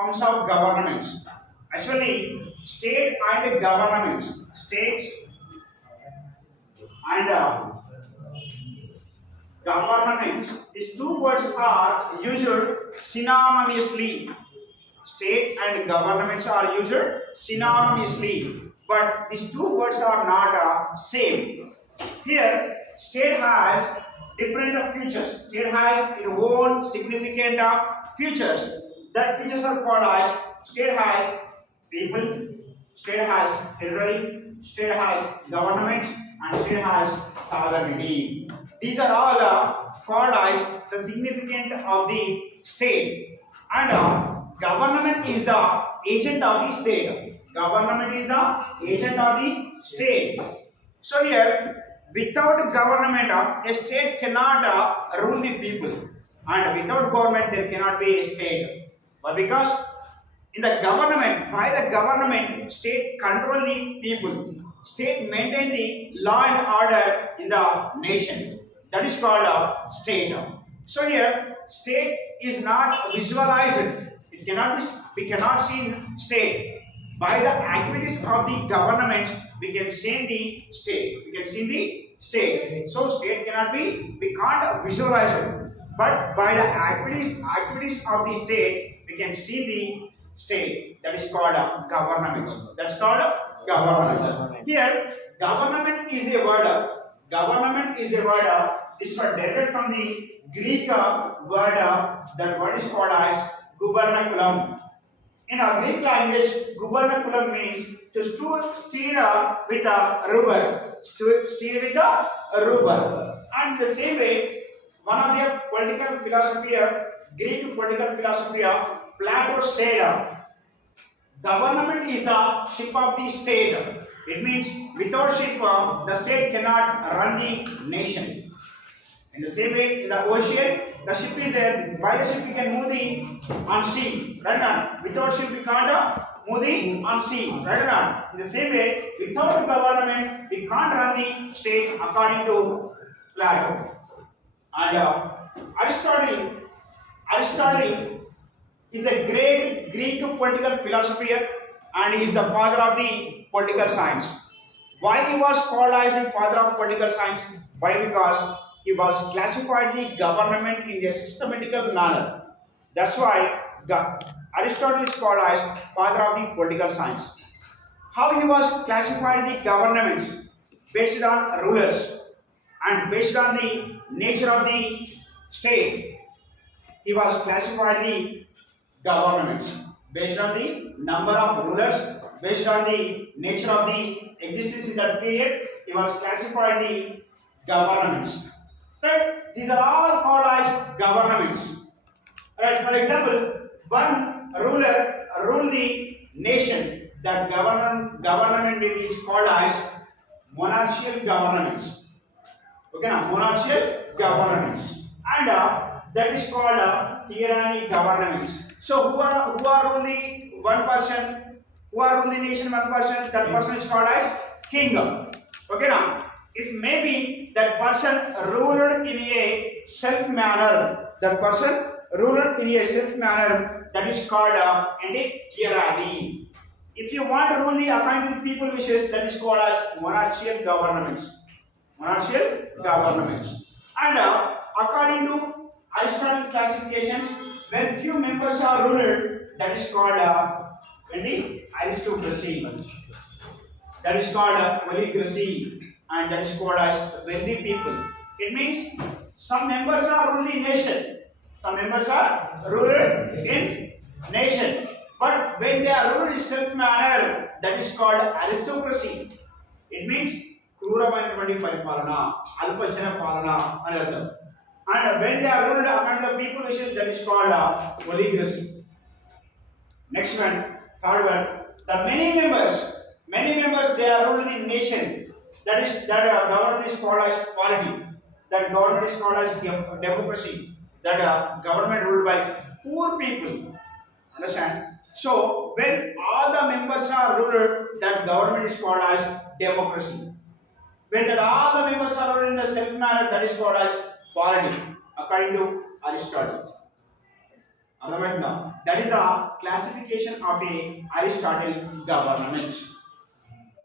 forms of governments. Actually, state and governments, states and governments. These two words are used synonymously. State and governments are used synonymously, but these two words are not same. Here, state has different features. State has its own significant features. That features are called as state has people, state has territory, state has government, and state has sovereignty. These are all called as the significant of the state. And government is the agent of the state. Government is the agent of the state. So here, without government, a state cannot rule the people, and without government, there cannot be a state. But because in the government, by the government, state control the people. State maintain the law and order in the nation. That is called a state. So here, state is not visualized. It cannot be. We cannot see state. By the activities of the government, we can see the state. We can see the state. So state cannot be. We can't visualize it. But by the activities of the state, we can see the state. That is called government. That's called government. Here, government is a word. Government is a word. This was derived from the Greek word. That word is called as gubernaculum. In our Greek language, gubernaculum means to steer with a rubber. Steer with a rubber. And the same way, one of the political philosophy, Greek political philosophy, Plato said, government is the ship of the state. It means without ship, the state cannot run the nation. In the same way, in the ocean, the ship is there. By the ship, we can move the on sea. Right on. Without ship, we can't move the on sea. Right on. In the same way, without the government, we can't run the state according to Plato. And Aristotle is a great Greek political philosopher, and he is the father of the political science. Why he was called as the father of political science? Why? Because he was classified the government in a systematical manner. That's why Aristotle is called as father of the political science. How he was classified the governments? Based on rulers and based on the nature of the state. He was classified the governments based on the number of rulers, based on the nature of the existence in that period. He was classified the governments. Right? These are all called as governments. Right? For example, one ruler rule the nation. That government is called as monarchical governments. Okay, now monarchical governments, and that is called tyranny governments. So who are ruling one person? Who are ruling nation one person? That person is called as king. Okay, now if maybe that person ruled in a self manner, that person ruled in a self manner, that is called tyranny. If you want to rule the according to the people wishes, that is called as monarchical governments. Monarchical governments. And according to Aristotle classifications, when few members are ruled, that is called aristocracy. That is called oligarchy, and that is called as wealthy people. It means some members are ruling nation. Some members are ruled in nation. But when they are ruled in self manner, that is called aristocracy. It means క్రూరమైనటువంటి పరిపాలన, అల్పజన పాలన అని అర్థం. And when they are ruled according to the people wishes, that is called oligarchy. Next one, third one, the many members they are ruled in nation. That government is called as polity. That government is called as democracy. That government ruled by poor people. Understand? So when all the members are ruled, that government is called as democracy. When that all the members are ruled in the self manner, that is called as polity, according to Aristotle. అర్థమైందా? That is the classification of a Aristotle government.